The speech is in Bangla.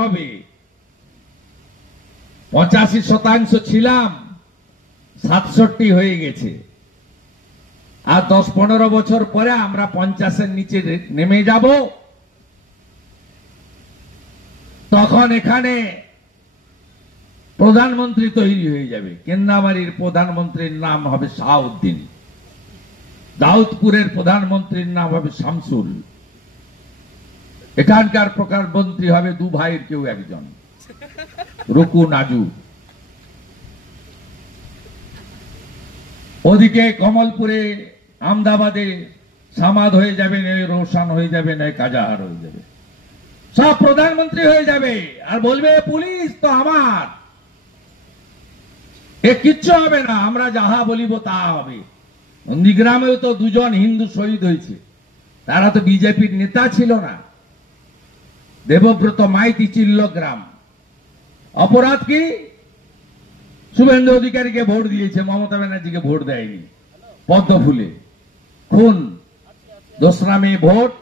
হবে 85% ছিলাম, 67 হয়ে গেছে। আর 10-15 বছর পরে আমরা 50-এর নিচে নেমে যাব। তখন এখানে প্রধানমন্ত্রী তৈরি হয়ে যাবে। কেন্দ্রামারির প্রধানমন্ত্রীর নাম হবে শাহউদ্দিন, দাউদপুরের প্রধানমন্ত্রীর নাম হবে শামসুল, এখানকার প্রধানমন্ত্রী হবে দু ভাইয়ের কেউ একজন, রুকু নাজু। ওদিকে কমলপুরে আমদাবাদে সামাদ হয়ে যাবে, নয় রোশন হয়ে যাবে, নয় কাজাহার হয়ে যাবে, সব প্রধানমন্ত্রী হয়ে যাবে। আর বলবে পুলিশ তো আমার, এ কিচ্ছু হবে না, আমরা যাহা বলিব তা হবে। নন্দীগ্রামেও তো 2 জন হিন্দু শহীদ হয়েছে, তারা তো বিজেপির নেতা ছিল না। দেবব্রত মাইতি চিল্লগ্রাম, অপরাধ কি? শুভেন্দু অধিকারীকে ভোট দিয়েছে, মমতা ব্যানার্জিকে ভোট দেয়নি। পদ্ম ফুলে খুন, 2রা মে ভোট,